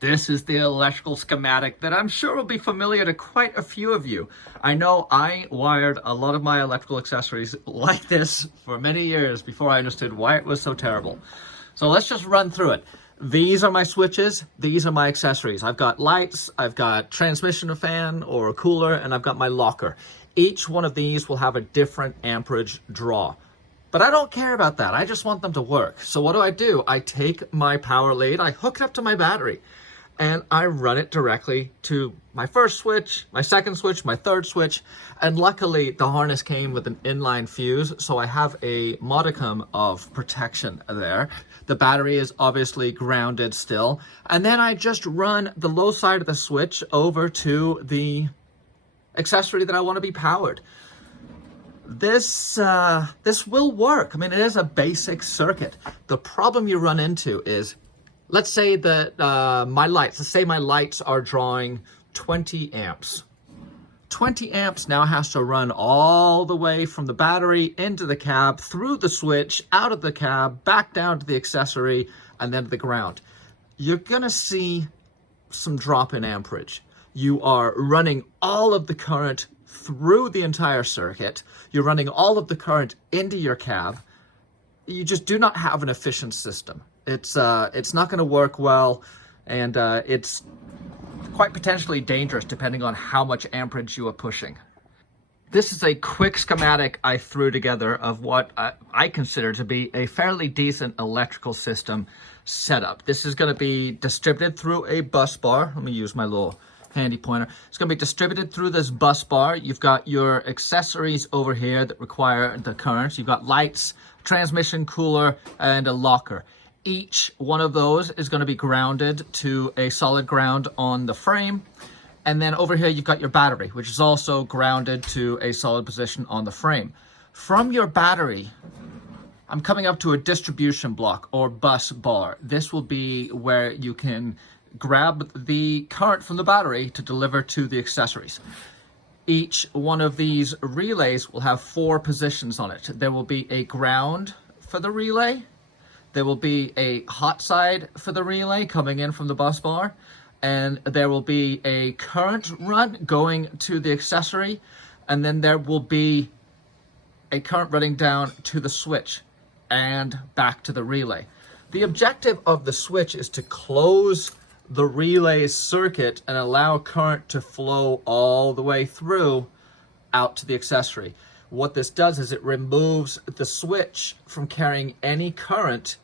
This is the electrical schematic that I'm sure will be familiar to quite a few of you. I know I wired a lot of my electrical accessories like this for many years before I understood why it was so terrible. So let's just run through it. These are my switches, these are my accessories. I've got lights, I've got transmission fan or a cooler, and I've got my locker. Each one of these will have a different amperage draw. But I don't care about that, I just want them to work. So what do? I take my power lead, I hook it up to my battery, and I run it directly to my first switch, my second switch, my third switch, and luckily the harness came with an inline fuse, so I have a modicum of protection there. The battery is obviously grounded still, and then I just run the low side of the switch over to the accessory that I want to be powered. This will work. I mean, it is a basic circuit. The problem you run into is, let's say that my lights are drawing 20 amps. 20 amps now has to run all the way from the battery into the cab, through the switch, out of the cab, back down to the accessory, and then to the ground. You're gonna see some drop in amperage. You are running all of the current through the entire circuit. You're running all of the current into your cab. You just do not have an efficient system. It's not going to work well, and it's quite potentially dangerous depending on how much amperage you are pushing. This is a quick schematic I threw together of what I consider to be a fairly decent electrical system setup. This is going to be distributed through a bus bar. Let me use my little handy pointer. It's going to be distributed through this bus bar. You've got your accessories over here that require the current. You've got lights, transmission, cooler, and a locker. Each one of those is going to be grounded to a solid ground on the frame. And then over here, you've got your battery, which is also grounded to a solid position on the frame. From your battery, I'm coming up to a distribution block or bus bar. This will be where you can grab the current from the battery to deliver to the accessories. Each one of these relays will have 4 positions on it. There will be a ground for the relay. There will be a hot side for the relay coming in from the bus bar, and there will be a current run going to the accessory, and then there will be a current running down to the switch and back to the relay. The objective of the switch is to close the relay circuit and allow current to flow all the way through out to the accessory. What this does is it removes the switch from carrying any current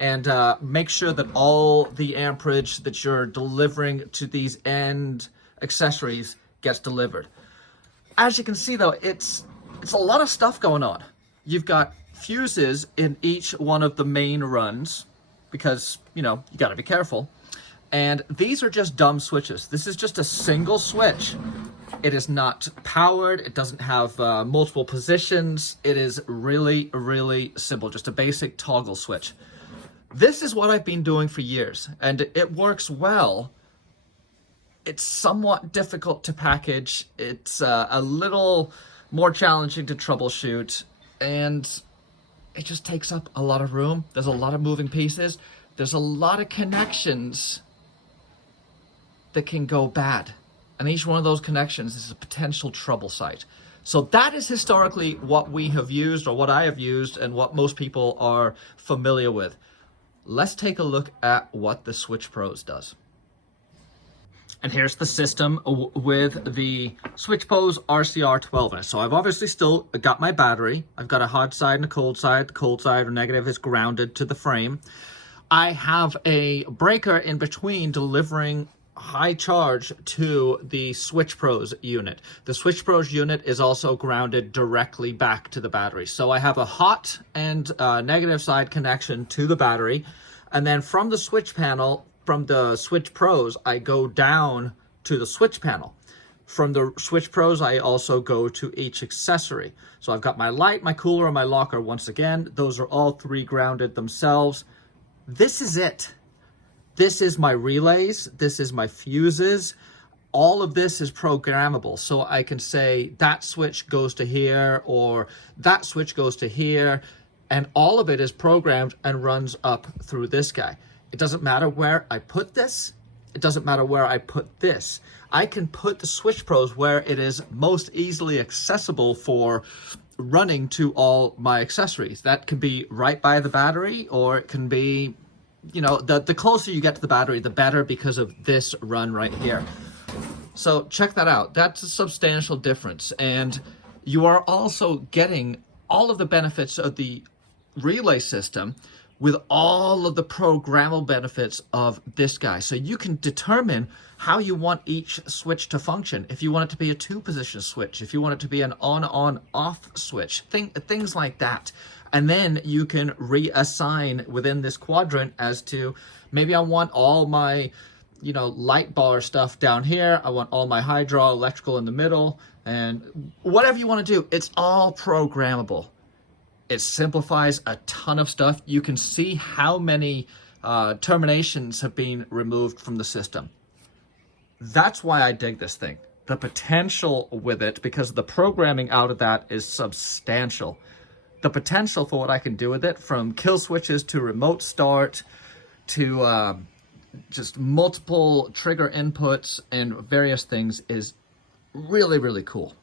and make sure that all the amperage that you're delivering to these end accessories gets delivered. As you can see though, it's a lot of stuff going on. You've got fuses in each one of the main runs because, you know, you got to be careful. And these are just dumb switches. This is just a single switch. It is not powered. It doesn't have multiple positions. It is really, really simple. Just a basic toggle switch. This is what I've been doing for years, and it works well. It's somewhat difficult to package. It's a little more challenging to troubleshoot, and it just takes up a lot of room. There's a lot of moving pieces. There's a lot of connections that can go bad. And each one of those connections is a potential trouble site. So that is historically what we have used, or what I have used, and what most people are familiar with. Let's take a look at what the SwitchPro does. And here's the system with the SwitchPro RCR12 in it. So I've obviously still got my battery. I've got a hot side and a cold side. The cold side or negative is grounded to the frame. I have a breaker in between delivering high charge to the SwitchPro unit. The SwitchPro unit is also grounded directly back to the battery. So I have a hot and negative side connection to the battery. And then from the switch panel, from the SwitchPro, I go down to the switch panel. From the SwitchPro, I also go to each accessory. So I've got my light, my cooler, and my locker. Once again, those are all 3 grounded themselves. This is it. This is my relays, this is my fuses. All of this is programmable. So I can say that switch goes to here, or that switch goes to here, and all of it is programmed and runs up through this guy. It doesn't matter where I put this. it doesn't matter where I put this. I can put the SwitchPros where it is most easily accessible for running to all my accessories. That could be right by the battery, or it can be, you know, the closer you get to the battery, the better, because of this run right here. So check that out. That's a substantial difference. And you are also getting all of the benefits of the relay system with all of the programmable benefits of this guy. So you can determine how you want each switch to function. If you want it to be a 2-position switch, if you want it to be an on-off switch, things like that. And then you can reassign within this quadrant as to, maybe I want all my, you know, light bar stuff down here. I want all my hydro electrical in the middle, and whatever you want to do, it's all programmable. It simplifies a ton of stuff. You can see how many terminations have been removed from the system. That's why I dig this thing. The potential with it, because the programming out of that is substantial. The potential for what I can do with it, from kill switches to remote start to just multiple trigger inputs and various things, is really, really cool.